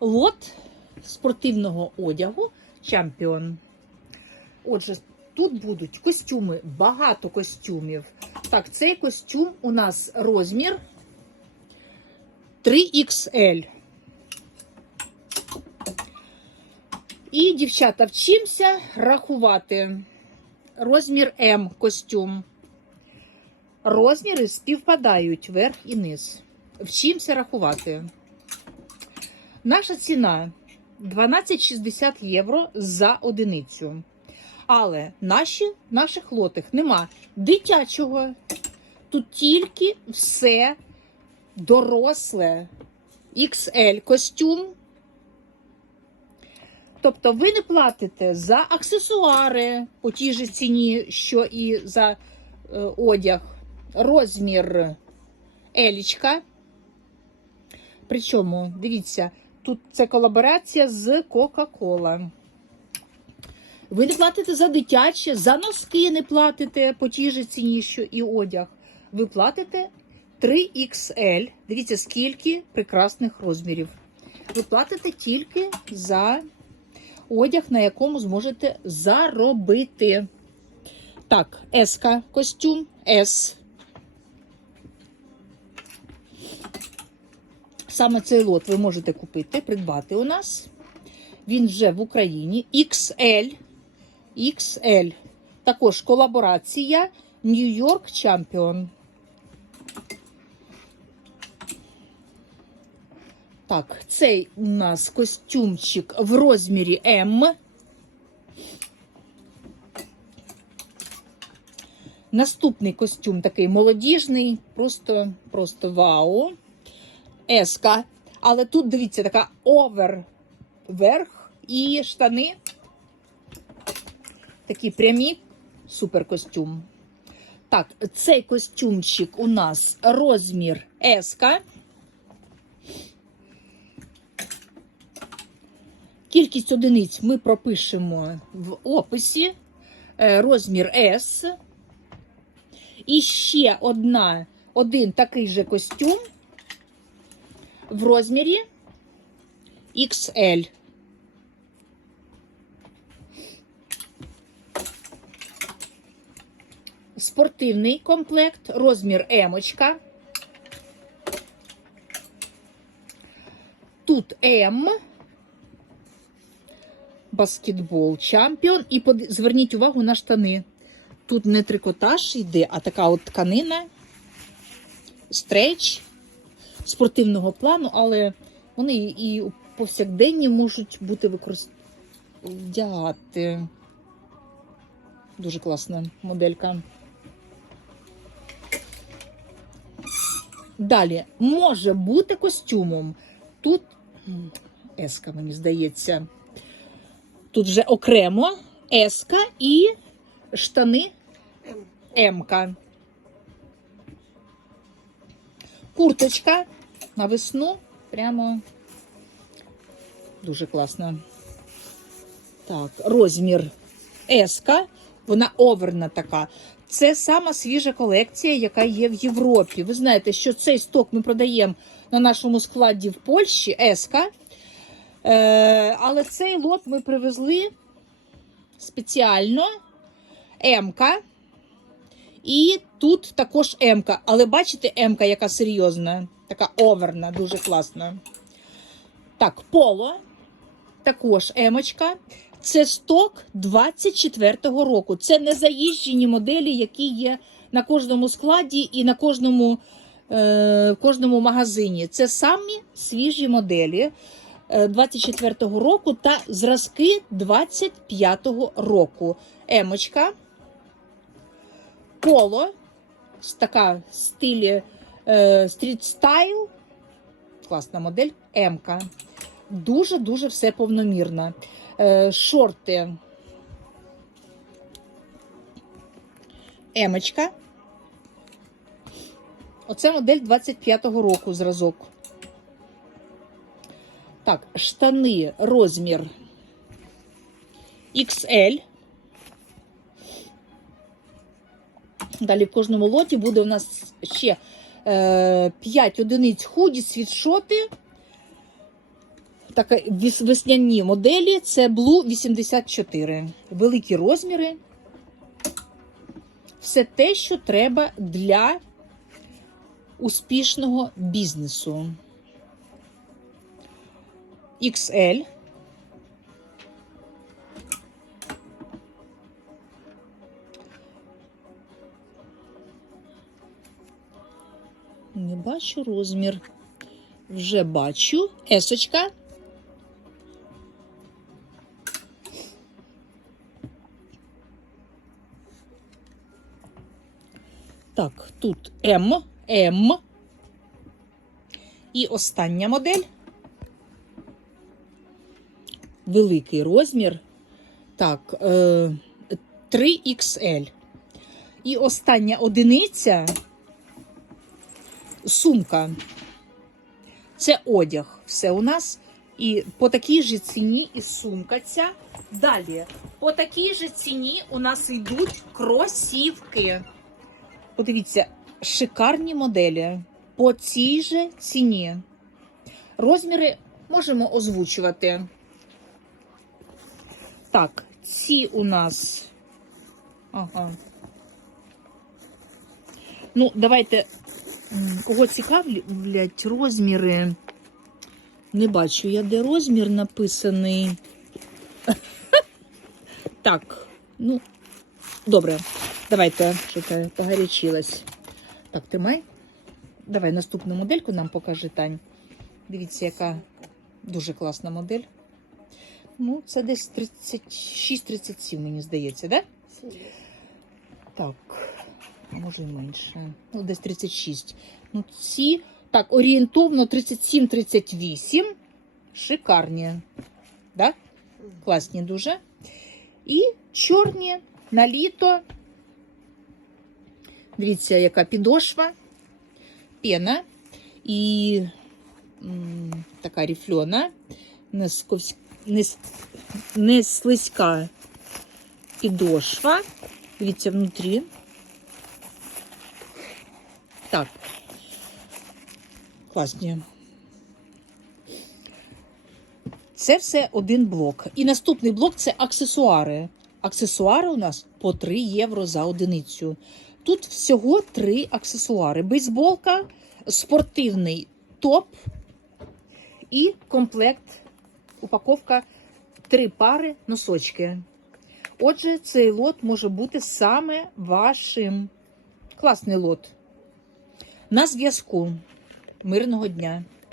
лот спортивного одягу Champion. Отже, тут будуть костюми, багато костюмів. Так, цей костюм у нас розмір 3XL. І, дівчата, вчимося рахувати. Розмір М костюм. Розміри співпадають верх і низ. Вчимося рахувати. Наша ціна 12,60 євро за одиницю. Але наші, наших лотах нема дитячого. Тут тільки все доросле. XL костюм. Тобто ви не платите за аксесуари по тій же ціні, що і за е, одяг. Розмір елічка. Причому, дивіться, тут це колаборація з Coca-Cola. Ви не платите за дитяче, за носки не платите по тій же ціні, що і одяг. Ви платите 3XL. Дивіться, скільки прекрасних розмірів. Ви платите тільки за одяг, на якому зможете заробити. Так, S костюм S. Саме цей лот ви можете купити, придбати у нас. Він вже в Україні. XL. XL. Також колаборація New York Champion. Так, цей у нас костюмчик в розмірі М. Наступний костюм такий молодіжний, просто, просто вау. Еска. Але тут, дивіться, така овер верх і штани. Такі прямі, супер костюм. Так, цей костюмчик у нас розмір Еска. Кількість одиниць ми пропишемо в описі. Е, Розмір S. І ще одна, один такий же костюм в розмірі XL. Спортивний комплект, розмір Емочка. Тут М. Баскетбол чемпіон. І под... зверніть увагу на штани. Тут не трикотаж йде, а така от тканина, стрейч спортивного плану, але вони і повсякденні можуть бути використані. Вдягати. Дуже класна моделька. Далі може бути костюмом. Тут еска, мені здається. Тут вже окремо еска і штани М-ка. Курточка на весну. Прямо дуже класно. Так, розмір еска. Вона оверна така. Це сама свіжа колекція, яка є в Європі. Ви знаєте, що цей сток ми продаємо на нашому складі в Польщі, еска. Е, але цей лот ми привезли спеціально М-ка. І тут також М-ка. Але бачите, М-ка, яка серйозна, така оверна, дуже класна. Так, поло. Також Емочка. Це сток 24-го року. Це не заїжджені моделі, які є на кожному складі і на кожному, е, кожному магазині. Це самі свіжі моделі е, 24-го року та зразки 25-го року. Емочка. Поло. Така в стилі е, стріт стайл. Класна модель. М-ка. Дуже-дуже все повномірно. Е, шорти. Емочка. Оце модель 25-го року зразок. Так, штани розмір XL. Далі в кожному лоті буде у нас ще 5 одиниць худі, світшоти. віс- весняні моделі це Blue 84. Великі розміри. Все те, що треба для успішного бізнесу. XL. Бачу розмір. Вже бачу. Есочка. Так, тут М, М. І остання модель. Великий розмір. Так, е, 3XL. І остання одиниця сумка. Це одяг. Все у нас. І по такій же ціні і сумка ця. Далі, по такій же ціні у нас йдуть кросівки. Подивіться, шикарні моделі. По цій же ціні. Розміри можемо озвучувати. Так, ці у нас. Ага. Ну, давайте. Кого цікавлять розміри? Не бачу я, де розмір написаний. Так, ну, добре. Давайте, що ти погарячилась. Так, тримай. Давай наступну модельку нам покажи, Тань. Дивіться, яка дуже класна модель. Ну, це десь 36-37, мені здається, да? Так, а може і менше. Ну, десь 36. Ну, ці, так, орієнтовно 37-38. Шикарні. Да? Класні дуже. І чорні на літо. Дивіться, яка підошва, пена і така ріфльона, не, сковсь... не, не слизька підошва. Дивіться внутрі. Так. Класні. Це все один блок. І наступний блок це аксесуари. Аксесуари у нас по 3 євро за одиницю. Тут всього три аксесуари: бейсболка, спортивний топ і комплект, упаковка три пари носочки. Отже, цей лот може бути саме вашим. Класний лот. На зв'язку. Мирного дня!